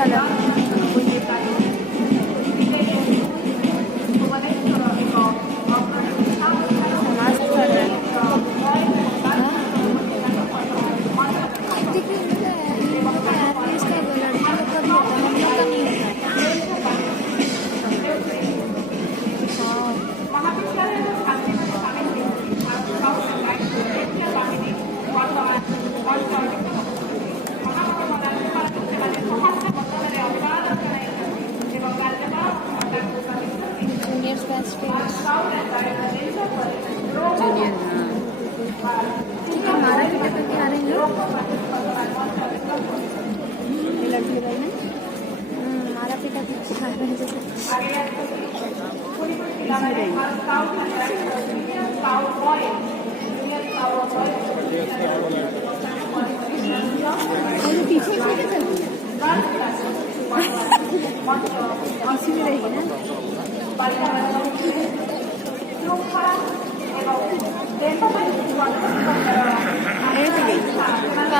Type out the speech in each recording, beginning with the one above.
झालं. Juniors best friends junior ठीक है. मारा बेटा पे आ रहे हैं लोग. लड़की लगाई ना मारा बेटा पीछे खा रहे हैं जैसे. और पीछे पीछे चलती है इसी में रहेगी ना.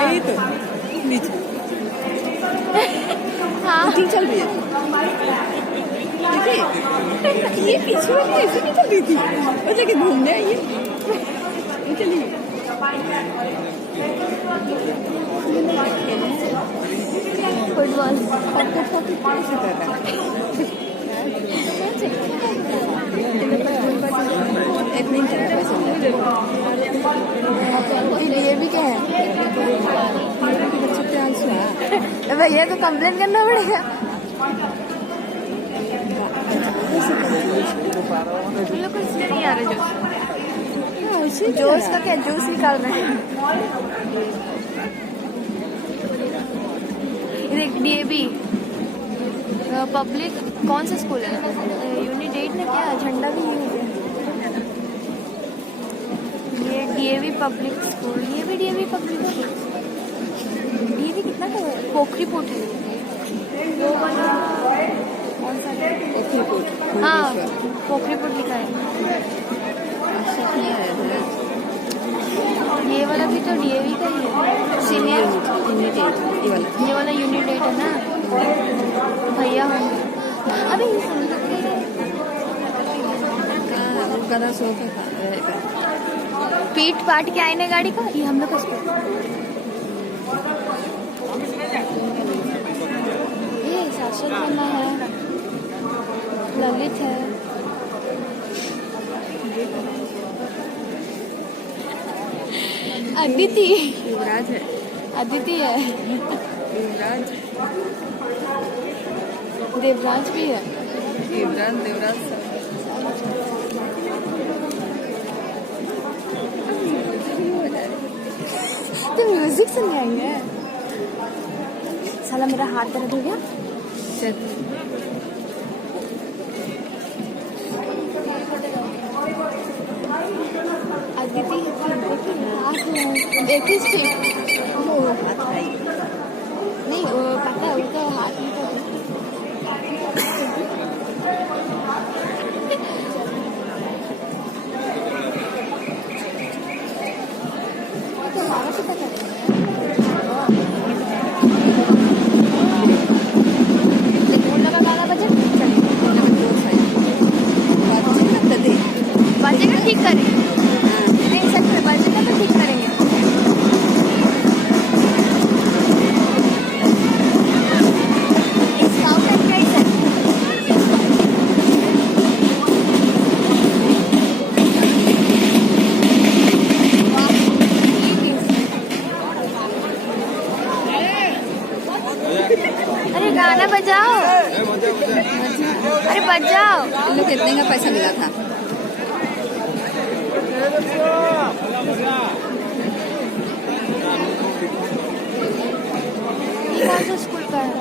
यही तो नीचे हाँ ठीक चल रही है. देखिए ये पीछे वाली ऐसे नहीं चल रही थी और जगह घूमने आई है चलिए. फुटबॉल कैसे कर रहा है इतने ही चल पैसे ये भी क्या है. बच्चे प्यार से भैया को कंप्लेन करना पड़ेगा. तुम लोग कुछ नहीं आ रहे जोश का क्या जूस निकाल रहे हैं. डीएवी पब्लिक कौन सा स्कूल है. यूनिडेट ने क्या झंडा भी यूज है. ये डीएवी पब्लिक स्कूल. ये भी डीएवी पब्लिक स्कूल. डीएवी कितना का है. पोखरी पोर्ट है वो वाला. कौन सा है. हाँ पोखरी पोर्ट लिखा है. ये वाला भी तो डीएवी का ही है. सीनियर ये वाला यूनिडेट है ना. भैया अभी पीट पाट के आए ना गाड़ी का. ये हम लोग ये शाश्वत वर्मा है. ललित है. अदिति युवराज है. अदिति है. युवराज देवराज भी है. देवराज तो म्यूजिक सुन आएंगे. साला मेरा हाथ दर्द हो गया. अदिति एक ही स्ट्रिप नहीं वो पता है उसका हाथ नहीं पता. बजेगा ठीक करेंगे. नहीं सच में बजेगा तो ठीक करेंगे. अरे गाना बजाओ. अरे बजाओ. इन लोग कितने का पैसा मिला था. कौन सा स्कूल का है.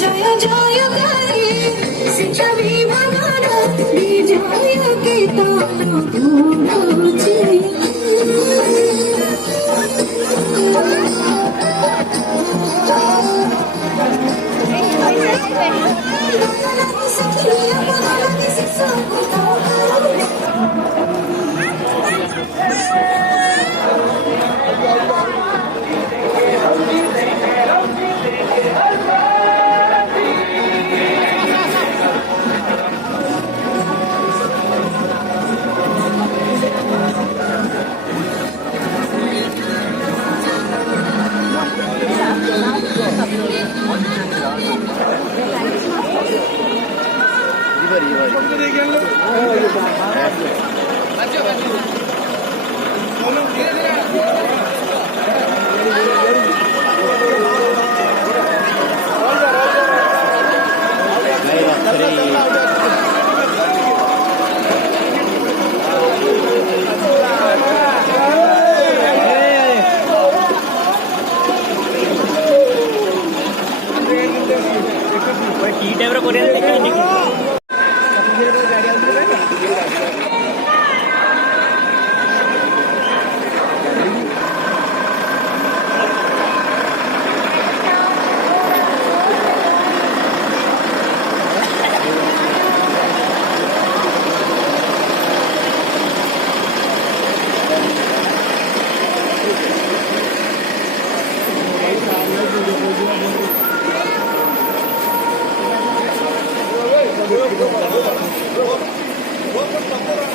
জয় জয় গানে শিখাবি বানানা বিজয় কীর্তন গুরুজি Vamos,